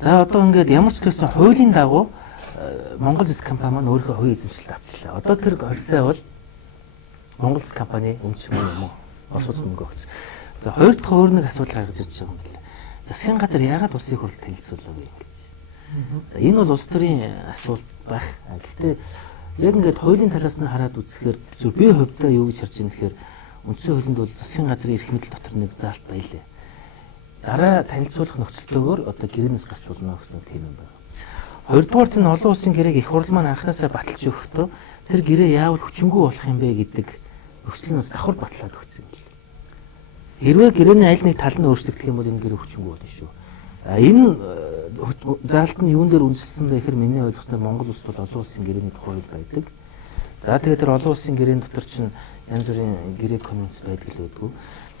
За одоо ингээд ямар ч гэсэн хуулийн дагуу Монгол Зэс компани маань өөрийнхөө хувийн эзэмшилд авчлаа. Одоо тэр холцоо бол Монгол Зэс компани өмч юм уу? Орос улс мөнгө өгсөн. За хоёр дахь өөр нэг асуудал гаргаж ирж байгаа юм байна. Засгийн газар яагаад улсын хурал танилцуулав вэ гэж. За энэ бол улс төрийн асуудал байх. Гэхдээ яг ингээд хуулийн талаас нь хараад үзэхээр зөв би хувьдаа юу гэж харж байна гэхээр үндсэн хуулинд бол засгийн газрын эрх мэдэл дотор нэг заалт байлаа. Дараа танилцуулах нөхцөлтөөр одоо гэрээнээс гарч болно гэсэн тийм юм байна. Хоёрдугаарт нь олон улсын гэрээг их хурл маань анхнаасаа баталж өгөхдөө тэр гэрээ яавал хүчингүй болох юм бэ гэдэг нөхцөлнөөс давхар батлаад өгсөн юм. Хэрвээ гэрээний аль нэг тал нь өөрчлөгдөх юм бол энэ гэрээ хүчингүй болно шүү. Энэ заалт нь юун дээр үндэслэн бэ гэхээр миний ойлгосноор Монгол улсад олон улсын гэрээний хууль байдаг. За тэгээд тэр олон улсын гэрээний дотор чинь янз бүрийн гэрээ конвенц байдаг л үүдгүй.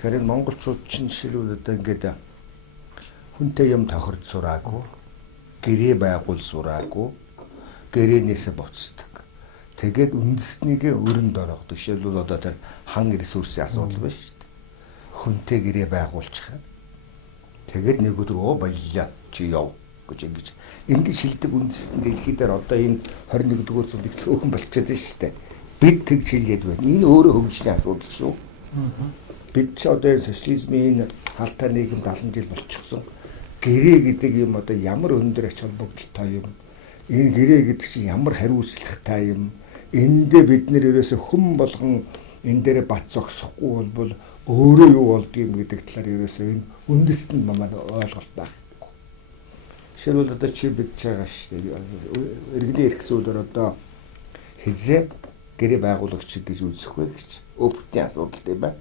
Тэгэхээр энэ монголчууд чинь жишээлбэл одоо ингээд хүнтэй юм тохирд сураагүй, гэрээ байгуул сураагүй, гэрээнээс буцдаг. Тэгээд үндэснийгээ өрөнд орогддог. Жишээлбэл одоо тэр хан ресурсын асуудал байна шүү дээ. Хүнтэй гэрээ байгуулчихад. Тэгээд нэг өдөр боллоо чи яв гэж ингэж шилдэг үндэстэн дэлхий дээр одоо энэ 21-р зуунд их цөөхөн болчиход байна шүү дээ. Бид тэг чилээд байна. Энэ өөрөө хөгжлийн асуудал шүү. Бид ч одоо социализмын халтай нийгэм 70 жил болчихсон. Гэрээ гэдэг юм одоо ямар өндөр ач холбогдолтой юм. Энэ гэрээ гэдэг чинь ямар хариуцлагатай юм. Эндээ бид нэр ерөөсө хүм болгон энэ дээр бат зогсохгүй бол өөрөө юу болдгийм гэдэг талаар ерөөсөө энэ үндэстэн мамад ойлголт байхгүй. Жишээлбэл одоо чи бид байгаа шүү дээ. Иргэний эрх зүйдээр одоо хизээ гэрээ байгуулагч гэж үзэх вэ гэж өвгтийн асуудал тийм байна.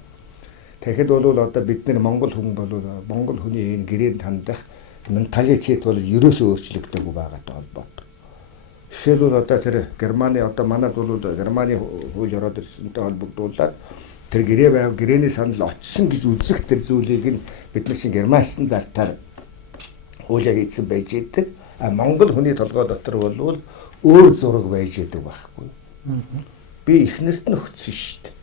Тэгэхэд бол одоо бид нар монгол хүн бол монгол хүний энэ гэрээнд хандах менталитет бол ерөөсөө өөрчлөгдөөгүй байгаатай холбоотой. Жишээлбэл одоо тэр Германы одоо манад бол Германы хууль ороод ирсэнтэй холбогдуулаад тэр гэрээний санал очсон гэж үзэх тэр зүйлийг нь бид нар шиг Герман стандартаар хуулиар хийсэн байж идэг. А монгол хүний толгой дотор бол өөр зураг байж идэг байхгүй. Би ихнэрт нь өгсөн шүү дээ.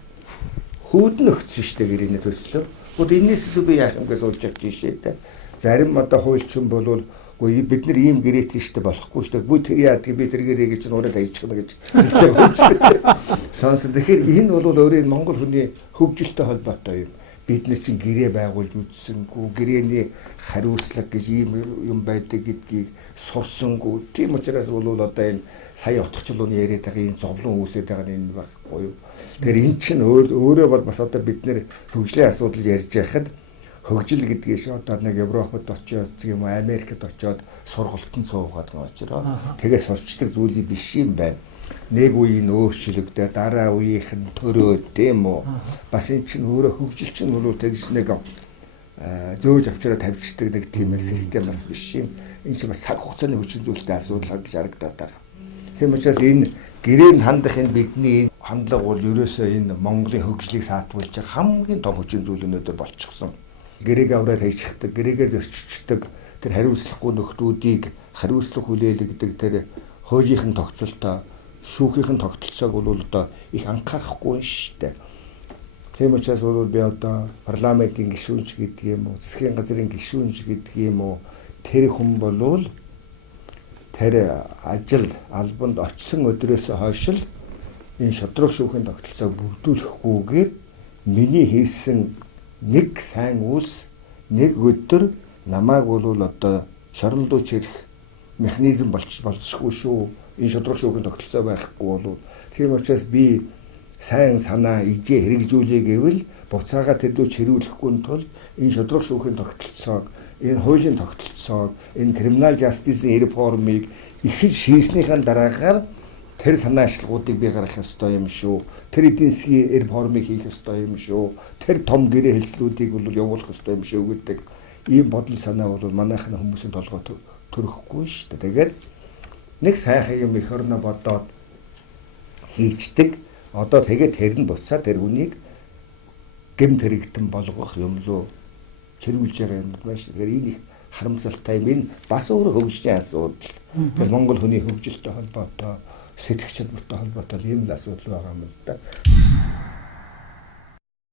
Хүүд нь өгсөн шүү дээ гэрээний төслөөр. Гэхдээ энэс илүү би яах юм гэж суулж авч ийшээ дээ. Зарим одоо хуульчин болвол бид нар ийм гэрээтэй штэ болохгүй штэ. Бүгд тэр яадаг би тэр гэрээг чинь өөрөө дайчихна гэж хэлж байгаа. Сонсон. Тэгэхээр энэ бол өөрөө монгол хүний хөгжилтэй холбоотой юм. Бид нар чинь гэрээ байгуулж үзсэнгүй, гэрээний хариуцлага гэж ийм юм байдаг гэдгийг сурсангүй. Тийм учраас бол одоо энэ сая утгачлууны яриад байгаа энэ зовлон үүсээд байгаа энэ байхгүй юу. Тэгэхээр эн чинь өөрөө бол бас одоо бид нэр хөгжлийн асуудал ярьж байхад хөгжил гэдгийг шиг одоо нэг Европод очиод юм уу Америкт очиод сургалтанд суугаад байгаа учраас тэгээ сурчдаг зүйл биш юм байна. Нэг үеийн өөрчлөгдөд дараа үеийнх нь төрөөд тийм үү. Бас эн чинь өөрөө хөгжил чинь бол тэгж нэг зөөж авчраа тавьчихдаг нэг тийм систем бас биш юм. Энэ чинь бас цаг хугацааны хүчин зүйлтэй асуудал гэж харагдаад байна. Тийм учраас энэ гэрээнд хандах энэ бидний хандлага бол ерөөсөө энэ Монголын хөгжлийг саатуулж байгаа хамгийн том хүчин зүйл өнөөдөр болчихсон. Гэрээг аваад хайчихдаг, гэрээгээ зөрчигчдэг тэр хариуцлагагүй нөхдүүдийг хариуцлах хүлээлгдэг тэр хуулийн тогтцолтой шүүхийн тогтолцоог бол одоо их анхаарахгүй шүү дээ. Тийм учраас бол би одоо парламентын гишүүнч гэдэг юм уу, засгийн газрын гишүүнч гэдэг юм уу тэр хүн болвол тэр ажил албанд очисон өдрөөс хойш л энэ шодрог шүүхийн тогтолцоог бүрдүүлэхгүйгээр миний хийсэн нэг сайн үс нэг өдөр намайг бол одоо шорондууч ирэх механизм болчихгүй шүү. Энэ шодрог шүүхийн тогтолцоо байхгүй болов. Тийм учраас би сайн санаа ижээ хэрэгжүүлээ гэвэл буцаага тэдүүч хэрүүлэхгүй тул энэ шодрог шүүхийн тогтолцоог, энэ хуулийн тогтолцоог, энэ криминал жастисын реформыг ихэж шийснийхэн дараагаар тэр санаачлагуудыг би гаргах ёстой юм шүү. Тэр эдийн засгийн реформыг хийх ёстой юм шүү. Тэр том гэрээ хэлцлүүдийг бол явуулах ёстой юм шүү гэдэг ийм бодол санаа бол манайхны хүмүүсийн толгой төрөхгүй шүү дээ. Тэгээд нэг сайхан юм их орно бодоод хийчдэг. Одоо тэгээд тэр нь буцаад тэр хүнийг гэмт хэрэгтэн болгох юм лөө чирүүлж байгаа юм байна шүү. Тэгэхээр энэ их харамсалтай юм. Энэ бас өөр хөгжлийн асуудал. Тэр Монгол хүний хөгжилтэй холбоотой, сэтгэх чадвартай холбоотой ийм л асуудал байгаа юм л да.